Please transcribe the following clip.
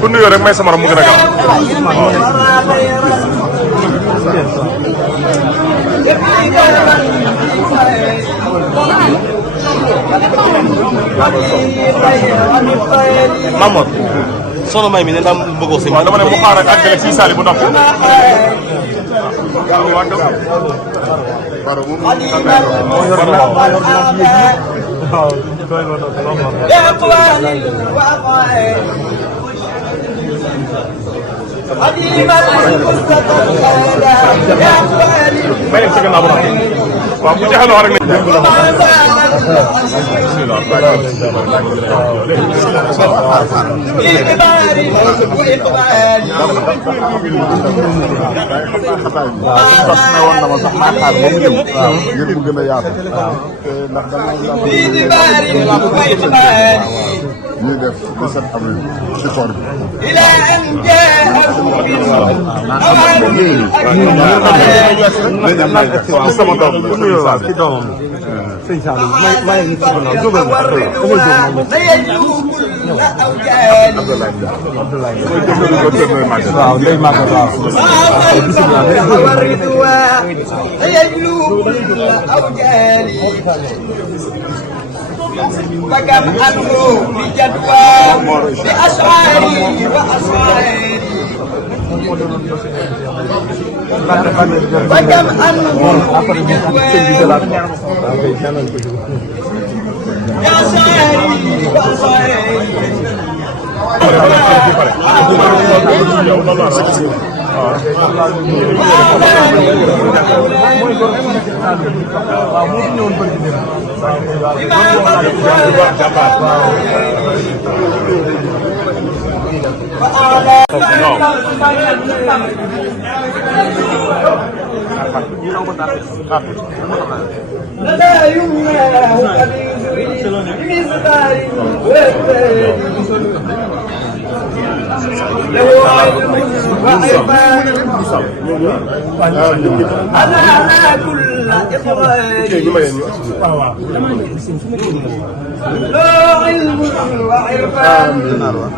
ku nuyoo rek may sama morom mu gën a gaaw. Mamour soxna May mi ne daam bëggoo si. waaw dama ne mu xaaral ak àggale si Sali bu ndox. may leen ci gannaaw bu ndox. waaw bu jeexal wax rek ne. ñuy def 17 avril ci koor bi. sama doom bu nuyoo waaw ci doomam sëñ Saliou may nit ci gannaaw jógal ma waaw day màgg waaw وكم أنه بجدوى بأسعاري وأسعاري وكم أنه بجدوى بأسعاري لا يمناه بمثقال له علم وعرفان أنا على كل إخراج له علم وعرفان أنا